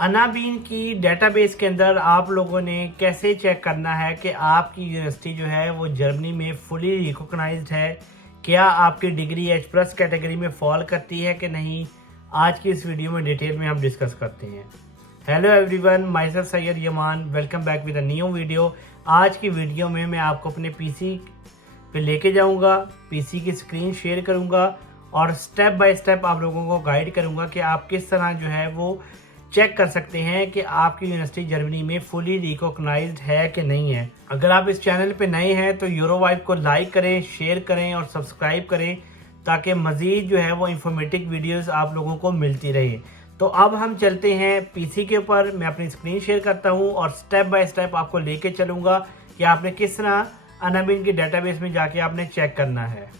अनाबीन की डेटाबेस के अंदर आप लोगों ने कैसे चेक करना है कि आपकी यूनिवर्सिटी जो है वो जर्मनी में फुली रिकॉग्नाइज्ड है, क्या आपकी डिग्री H+ कैटेगरी में फॉल करती है कि नहीं। आज की इस वीडियो में डिटेल में हम डिस्कस करते हैं। Hello everyone, myself Syed Yaman, welcome back with a new video. आज की वीडियो में मैं आपको अपने पीसी पे लेके जाऊंगा, पीसी की स्क्रीन शेयर करूंगा और स्टेप बाय स्टेप आप लोगों को गाइड करूंगा कि आप किस तरह जो है वो चेक कर सकते हैं कि आपकी यूनिवर्सिटी जर्मनी में फुली रिकॉग्नाइज्ड है कि नहीं है। अगर आप इस चैनल पे नए हैं तो यूरोवाइब को लाइक करें, शेयर करें और सब्सक्राइब करें ताकि मज़ीद जो है वो इंफॉर्मेटिव वीडियोस आप लोगों को मिलती रहे। तो अब हम चलते हैं पीसी के ऊपर। मैं अपनी स्क्रीन शेयर करता हूँ और स्टेप बाय स्टेप आपको लेके चलूँगा कि आपने किस तरह अनाबीन की डेटाबेस में जाके आपने चेक करना है।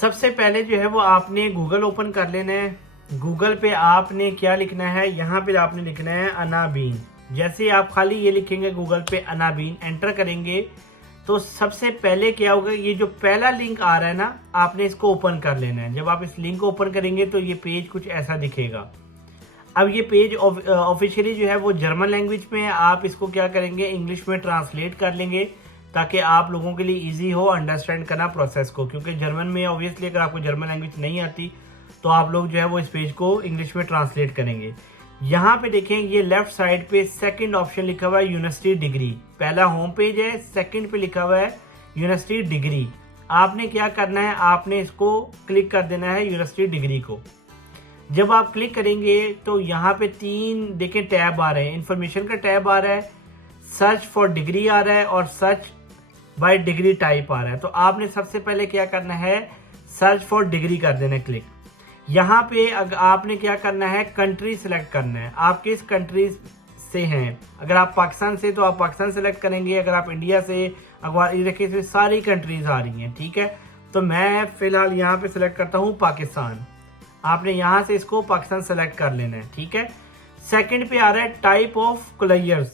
सबसे पहले जो है वो आपने गूगल ओपन कर लेना है। गूगल पे आपने क्या लिखना है, यहाँ पे आपने लिखना है अनाबीन। जैसे ही आप खाली ये लिखेंगे गूगल पे अनाबीन, एंटर करेंगे तो सबसे पहले क्या होगा, ये जो पहला लिंक आ रहा है ना, आपने इसको ओपन कर लेना है। जब आप इस लिंक को ओपन करेंगे तो ये पेज कुछ ऐसा दिखेगा। अब ये पेज ऑफिशियली जो है वो जर्मन लैंग्वेज में है। आप इसको क्या करेंगे, इंग्लिश में ट्रांसलेट कर लेंगे ताकि आप लोगों के लिए इजी हो अंडरस्टैंड करना प्रोसेस को, क्योंकि जर्मन में ऑब्वियसली अगर आपको जर्मन लैंग्वेज नहीं आती तो आप लोग जो है वो इस पेज को इंग्लिश में ट्रांसलेट करेंगे। यहाँ पे देखें, ये लेफ्ट साइड पे सेकंड ऑप्शन लिखा हुआ है यूनिवर्सिटी डिग्री। पहला होम पेज है, सेकंड पे लिखा हुआ है यूनिवर्सिटी डिग्री। आपने क्या करना है, आपने इसको क्लिक कर देना है यूनिवर्सिटी डिग्री को। जब आप क्लिक करेंगे तो यहाँ पे तीन देखें टैब आ रहे हैं। इंफॉर्मेशन का टैब आ रहा है, सर्च फॉर डिग्री आ रहा है और सर्च बाय डिग्री टाइप आ रहा है। तो आपने सबसे पहले क्या करना है, सर्च फॉर डिग्री कर देना है क्लिक। यहाँ पे आपने क्या करना है, कंट्री सिलेक्ट करना है, आप किस कंट्री से हैं। अगर आप पाकिस्तान से तो आप पाकिस्तान सेलेक्ट करेंगे, अगर आप इंडिया से, अगर ये देखिए इसमें सारी कंट्रीज आ रही हैं, ठीक है। तो मैं फिलहाल यहाँ पे सिलेक्ट करता हूँ पाकिस्तान। आपने यहाँ से इसको पाकिस्तान सेलेक्ट कर लेना है, ठीक है। सेकंड पे आ रहा है type of college,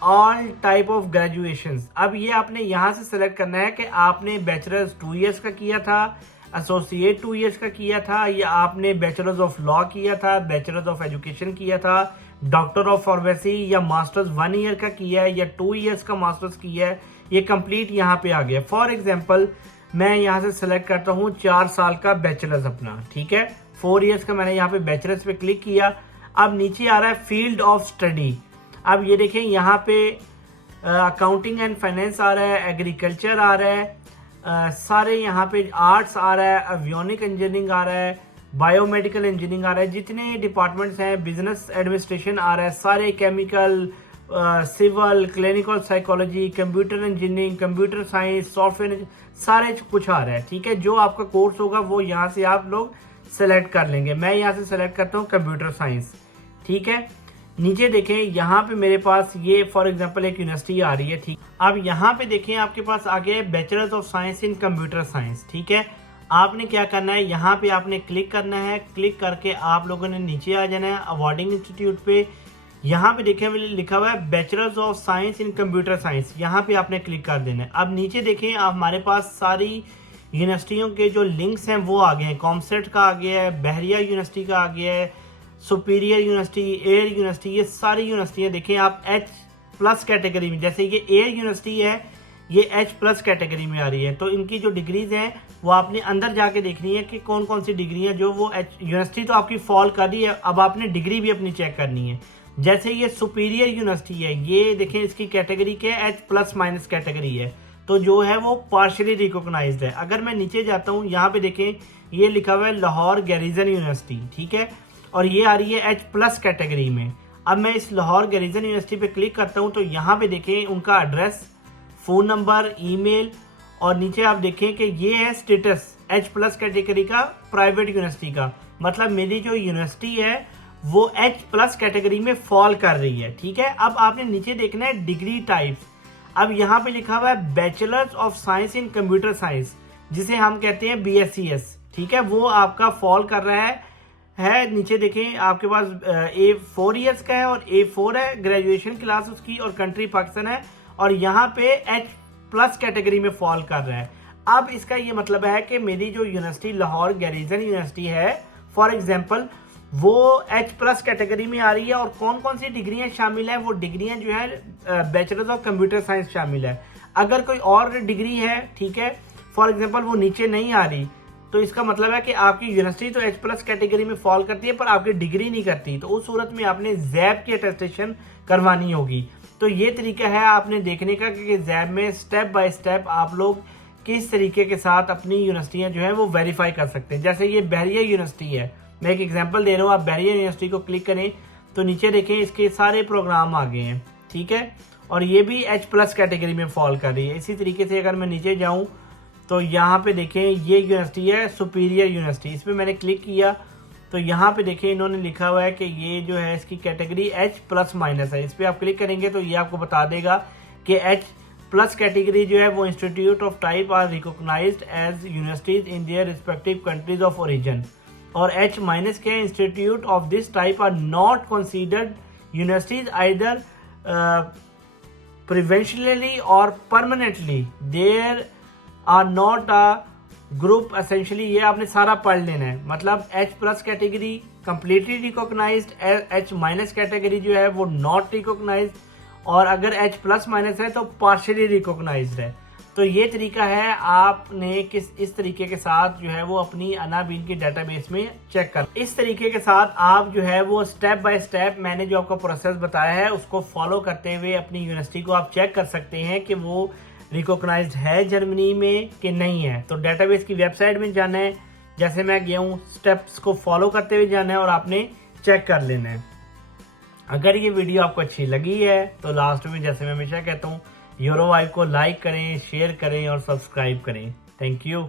all type of graduation. अब ये आपने यहाँ से सिलेक्ट करना है कि आपने बैचलर्स 2 ईयर्स का किया था, एसोसिएट 2 ईयर्स का किया था, या आपने बैचलर्स ऑफ लॉ किया था, बैचलर्स ऑफ एजुकेशन किया था, डॉक्टर ऑफ फार्मेसी या मास्टर्स 1 ईयर का किया है या 2 ईयर्स का मास्टर्स किया है। ये कंप्लीट यहाँ पे आ गया। फॉर एग्जांपल मैं यहाँ से सिलेक्ट करता हूँ 4 साल का बैचलर्स अपना, ठीक है। 4 ईयर्स का मैंने यहाँ पे बैचलर्स पे क्लिक किया। अब नीचे आ रहा है फील्ड ऑफ स्टडी। अब ये देखें, यहाँ पे अकाउंटिंग एंड फाइनेंस आ रहा है, एग्रीकल्चर आ रहा है, सारे यहाँ पे आर्ट्स आ रहा है, एवियोनिक इंजीनियरिंग आ रहा है, बायोमेडिकल इंजीनियरिंग आ रहा है, जितने डिपार्टमेंट्स हैं, बिजनेस एडमिनिस्ट्रेशन आ रहा है, सारे chemical, civil, clinical psychology, computer engineering, computer science, software, सारे कुछ आ रहा है, ठीक है। जो आपका कोर्स होगा वो यहाँ से आप लोग सेलेक्ट कर लेंगे। मैं यहाँ से सेलेक्ट करता हूँ कंप्यूटर साइंस, ठीक है। नीचे देखें, यहाँ पे मेरे पास ये फॉर एग्जांपल एक यूनिवर्सिटी आ रही है, ठीक। अब यहाँ पे देखें, आपके पास आ गया bachelors of science in computer science, ठीक है। आपने क्या करना है, यहाँ पे आपने क्लिक करना है। क्लिक करके आप लोगों ने नीचे आ जाना है अवार्डिंग इंस्टीट्यूट पे। यहाँ पे देखें लिखा हुआ है bachelors of science in computer science, यहाँ पे आपने क्लिक कर देना है। अब नीचे देखें, आप हमारे पास सारी यूनिवर्सिटियों के जो लिंक्स हैं वो आ गए हैं। कॉमसेट का आ गया है, बहरिया यूनिवर्सिटी का आ गया है, सुपीरियर यूनिवर्सिटी, एयर यूनिवर्सिटी, ये सारी यूनिवर्सिटियाँ देखें आप H+ कैटेगरी में। जैसे ये एयर यूनिवर्सिटी है, ये H+ कैटेगरी में आ रही है। तो इनकी जो डिग्रीज हैं वो आपने अंदर जाके देखनी है कि कौन कौन सी डिग्री है जो वो यूनिवर्सिटी तो आपकी फॉल कर रही है। अब आपने डिग्री भी अपनी चेक करनी है। जैसे ये सुपीरियर यूनिवर्सिटी है, ये देखें इसकी कैटेगरी क्या है, H+- कैटेगरी है, तो जो है वो पार्शली रिकॉग्नाइज्ड है। अगर मैं नीचे जाता हूँ, यहाँ पे देखें ये लिखा हुआ है लाहौर गैरिजन यूनिवर्सिटी, ठीक है, और ये आ रही है H+ कैटेगरी में। अब मैं इस लाहौर गैरिजन यूनिवर्सिटी पे क्लिक करता हूँ तो यहाँ पे देखें उनका एड्रेस, फ़ोन नंबर, ईमेल, और नीचे आप देखें कि ये है स्टेटस H+ कैटेगरी का, प्राइवेट यूनिवर्सिटी का। मतलब मेरी जो यूनिवर्सिटी है वो H+ कैटेगरी में फॉल कर रही है, ठीक है। अब आपने नीचे देखना है डिग्री टाइप्स। अब यहाँ पे लिखा हुआ है bachelors of science in computer science, जिसे हम कहते हैं BScs, ठीक है, वो आपका फॉल कर रहा है। नीचे देखें आपके पास A4 ईयर्स का है और A4 है, ग्रेजुएशन क्लास उसकी, और कंट्री पाकिस्तान है, और यहाँ पे H+ कैटेगरी में फॉल कर रहा है। अब इसका ये मतलब है कि मेरी जो यूनिवर्सिटी लाहौर गैरिजन यूनिवर्सिटी है, फॉर एग्जांपल वो H+ कैटेगरी में आ रही है। और कौन कौन सी डिग्रियां शामिल है, वो डिग्रियां जो है बैचलर्स ऑफ कंप्यूटर साइंस शामिल है। अगर कोई और डिग्री है, ठीक है, फॉर एग्जांपल वो नीचे नहीं आ रही, तो इसका मतलब है कि आपकी यूनिवर्सिटी तो H+ कैटेगरी में फॉल करती है पर आपकी डिग्री नहीं करती, तो उस सूरत में आपने जैब की अटेस्टेशन करवानी होगी। तो ये तरीका है आपने देखने का कि जैब में स्टेप बाय स्टेप आप लोग किस तरीके के साथ अपनी यूनिवर्सिटियां जो है वो वेरीफाई कर सकते हैं। जैसे ये बहरिया यूनिवर्सिटी है, मैं एक एग्जांपल दे रहा हूँ, आप बहरिया यूनिवर्सिटी को क्लिक करें तो नीचे देखें इसके सारे प्रोग्राम आ गए हैं, ठीक है, और ये भी H+ कैटेगरी में फॉल कर रही है। इसी तरीके से अगर मैं नीचे जाऊँ तो यहाँ पे देखें ये यूनिवर्सिटी है सुपीरियर यूनिवर्सिटी, इस पर मैंने क्लिक किया तो यहाँ पे देखें इन्होंने लिखा हुआ है कि ये जो है इसकी कैटेगरी H+ है। इस पर आप क्लिक करेंगे तो ये आपको बता देगा कि H+ कैटेगरी जो है वो institute of type are recognised as universities in their respective countries of origin, और H- के institute of this type are not considered universities either provisionally और permanently, there are not a group. Essentially ये आपने सारा पढ़ लेना है, मतलब H+ category completely recognised, H- category जो है वो नॉट रिकॉग्नाइज्ड, और अगर H+ है तो पार्शियली रिकॉग्नाइज्ड है। तो ये तरीका है आपने इस तरीके के साथ जो है वो अपनी अनाबीन की डेटाबेस में चेक कर। इस तरीके के साथ आप जो है वो स्टेप बाय स्टेप मैंने जो आपको प्रोसेस बताया है उसको फॉलो करते हुए अपनी यूनिवर्सिटी को आप चेक कर सकते हैं कि वो रिकॉग्नाइज्ड है जर्मनी में कि नहीं है। तो डेटाबेस की वेबसाइट में जाना है, जैसे मैं गया हूँ, स्टेप्स को फॉलो करते हुए जाना है और आपने चेक कर लेना है। अगर ये वीडियो आपको अच्छी लगी है तो लास्ट में जैसे मैं हमेशा कहता हूँ, यूरो वाइब को लाइक करें, शेयर करें और सब्सक्राइब करें। Thank you.